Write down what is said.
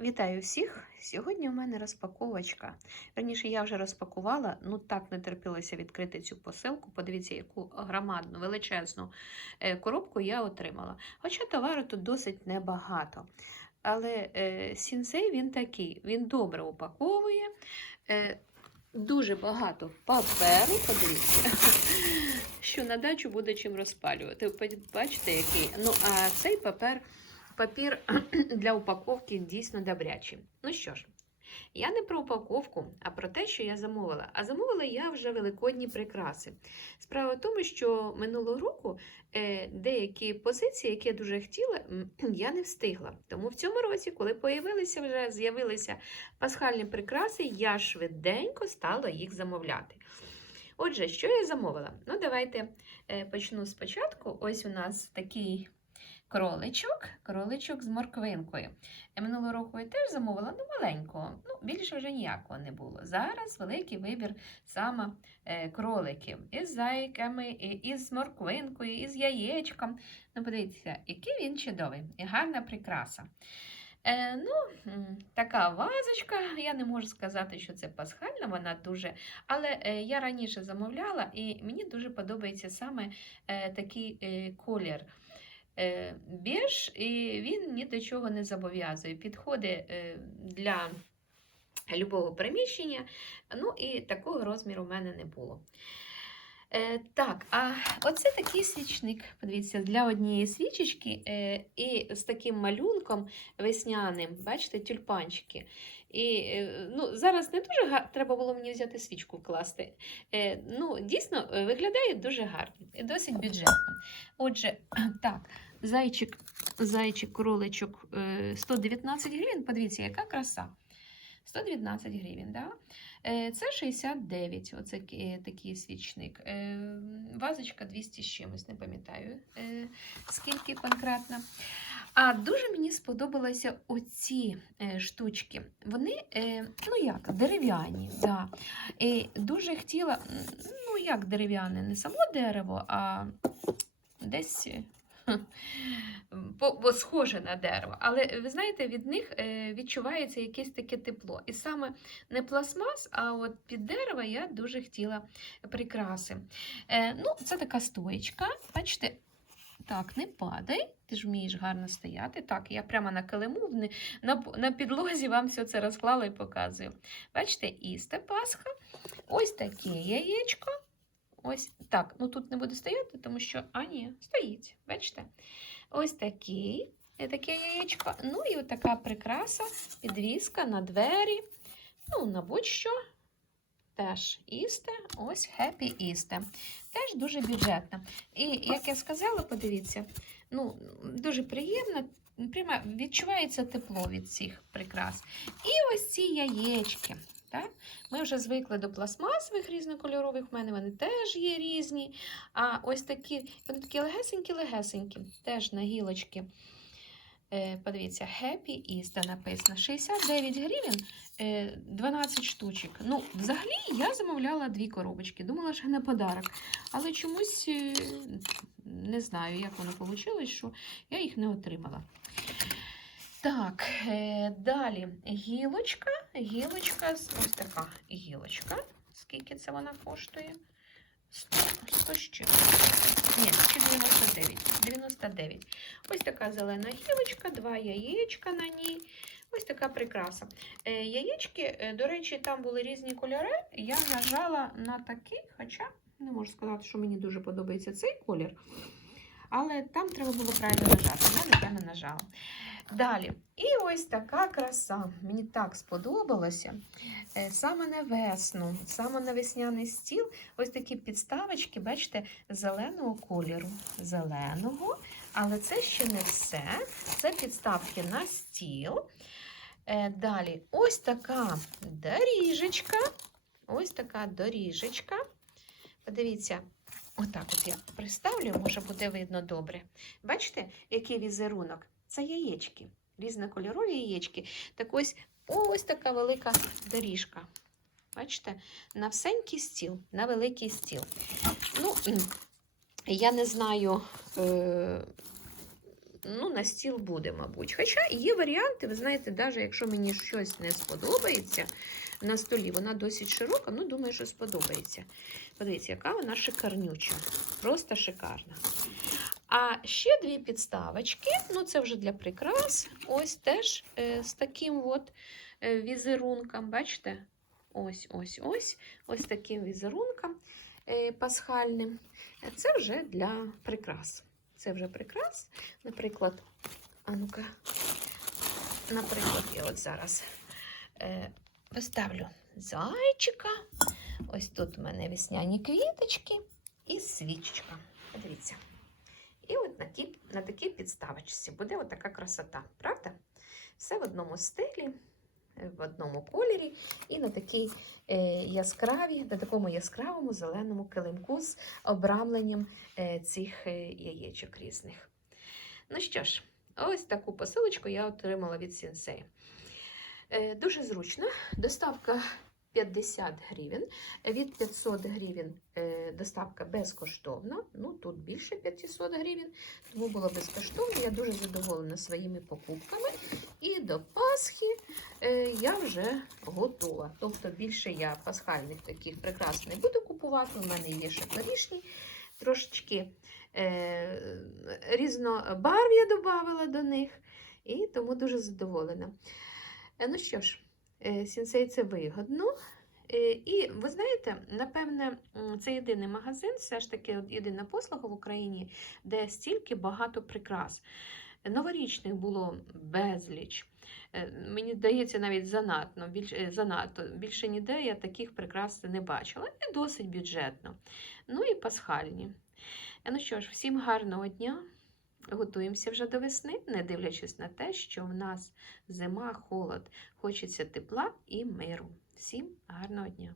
Вітаю всіх! Сьогодні у мене розпаковочка. Верніше, я вже розпакувала, ну так не терпілося відкрити цю посилку. Подивіться, яку громадну, величезну е, коробку я отримала. Хоча товару тут досить небагато. Але е, сінсей він такий, він добре упаковує, е, дуже багато паперу, подивіться, що на дачу буде чим розпалювати. Бачите, який? Ну, а цей папер папір для упаковки дійсно добрячий. Ну що ж, я не про упаковку, а про те, що я замовила. А замовила я вже великодні прикраси. Справа в тому, що минулого року е, деякі позиції, які я дуже хотіла, я не встигла. Тому в цьому році, коли появилися вже з'явилися пасхальні прикраси, я швиденько стала їх замовляти. Отже, що я замовила? Ну, давайте е, почну спочатку. Ось у нас такий кроличок, кроличок з морквинкою. Я минулого року я теж замовила, ну маленького, ну більше вже ніякого не було. Зараз великий вибір саме е, кроликів із зайками, із морквинкою, із яєчком. Ну, подивіться, який він чудовий і гарна прикраса. Е, ну, така вазочка. Я не можу сказати, що це пасхальна, вона дуже. Але е, я раніше замовляла, і мені дуже подобається саме е, такий колір е, біж, і він ні до чого не зобов'язує. Підходить е, для любого приміщення, ну і такого розміру в мене не було. Е, так, а оце такий свічник, подивіться, для однієї свічечки е, і з таким малюнком весняним, бачите, тюльпанчики. І е, ну, зараз не дуже гарно, треба було мені взяти свічку вкласти. Е, ну, дійсно, е, виглядає дуже гарно і досить бюджетно. Отже, так, зайчик, зайчик, кроличок е, 119 гривень. Подивіться, яка краса. 119 гривень, да? Е, Це 69, оце такий свічник. Е, Вазочка 200 з чимось, не пам'ятаю, е, скільки конкретно. А дуже мені сподобалися оці е, штучки. Вони, е, ну як, дерев'яні. Да. І дуже хотіла, ну як дерев'яне, не само дерево, а десь. Е, схоже на дерево, але ви знаєте, від них е, відчувається якесь таке тепло. І саме не пластмас, а от під дерево я дуже хотіла прикраси. Е, ну, це така стоєчка. Бачите, так, не падай, ти ж вмієш гарно стояти. Так, я прямо на килиму, на, на підлозі вам все це розклала і показую. Бачите, істе Пасха. Ось таке яєчко. Ось так. Ну тут не буде стояти, тому що, а ні, стоїть. Бачите? Ось такий, е, таке яєчко. Ну і така прикраса, підвіска на двері. Ну, на будь-що. Теж істе, ось Happy Істе. Теж дуже бюджетна. І як я сказала, подивіться, ну, дуже приємно, прямо відчувається тепло від цих прикрас. І ось ці яєчки. Так? Ми вже звикли до пластмасових різнокольорових, в мене вони теж є різні. А ось такі, вони такі легесенькі-легесенькі, теж на гілочки. Е, подивіться, Happy Easter написано. 69 гривень, е, 12 штучок. Ну, взагалі, я замовляла дві коробочки. Думала, що на подарок. Але чомусь е, не знаю, як воно вийшло, що я їх не отримала. Так, е, далі гілочка. Гілочка, ось така гілочка. Скільки це вона коштує? 100, 100 з чимось. Ні, чи 99. 99. Ось така зелена гілочка, два яєчка на ній. Ось така прикраса. Е, яєчки, е, до речі, там були різні кольори. Я нажала на такий, хоча не можу сказати, що мені дуже подобається цей колір. Але там треба було правильно нажати. Я, напевно, нажала. Далі. І ось така краса. Мені так сподобалося. Е, Саме на весну, саме на весняний стіл. Ось такі підставочки, бачите, зеленого кольору. Зеленого. Але це ще не все. Це підставки на стіл. Е, Далі, ось така доріжечка. Ось така доріжечка. Подивіться, отак от я приставлю, може буде видно добре. Бачите, який візерунок? Це яєчки, різнокольорові яєчки. Так ось ось така велика доріжка. Бачите, на всенький стіл, на великий стіл. Ну, я не знаю, е, ну, на стіл буде, мабуть. Хоча є варіанти, ви знаєте, навіть якщо мені щось не сподобається на столі, вона досить широка, ну, думаю, що сподобається. Подивіться, яка вона шикарнюча. Просто шикарна. А ще дві підставочки, ну це вже для прикрас. Ось теж е, з таким от е, візерунком, бачите? Ось, ось, ось, ось таким візерунком е, пасхальним. Це вже для прикрас. Це вже прикрас. Наприклад, а ну-ка, наприклад, я от зараз поставлю зайчика. Ось тут у мене весняні квіточки і свічечка. Подивіться. І от на, такій підставочці буде от така красота, правда? Все в одному стилі, в одному кольорі і на такій е, яскравій, на такому яскравому зеленому килимку з обрамленням е, цих е, яєчок різних. Ну що ж, ось таку посилочку я отримала від Сінсеї. Е, дуже зручно. Доставка 50 гривень. Від 500 гривень е, доставка безкоштовна. Ну, тут більше 500 гривень, тому було безкоштовно. Я дуже задоволена своїми покупками. І до Пасхи е, я вже готова. Тобто більше я пасхальних таких прикрас не буду купувати. У мене є ще торішні трошечки е, різнобарв я додавала до них, і тому дуже задоволена. Е, Ну що ж, сінсей це вигодно. Е, І ви знаєте, напевне, це єдиний магазин, все ж таки єдина послуга в Україні, де стільки багато прикрас. Новорічних було безліч. Е, Мені здається, навіть занадто, більш, е, занадто. Більше ніде я таких прикрас не бачила. І досить бюджетно. Ну і пасхальні. Е, Ну що ж, всім гарного дня. Готуємося вже до весни, не дивлячись на те, що в нас зима, холод, хочеться тепла і миру. Всім гарного дня!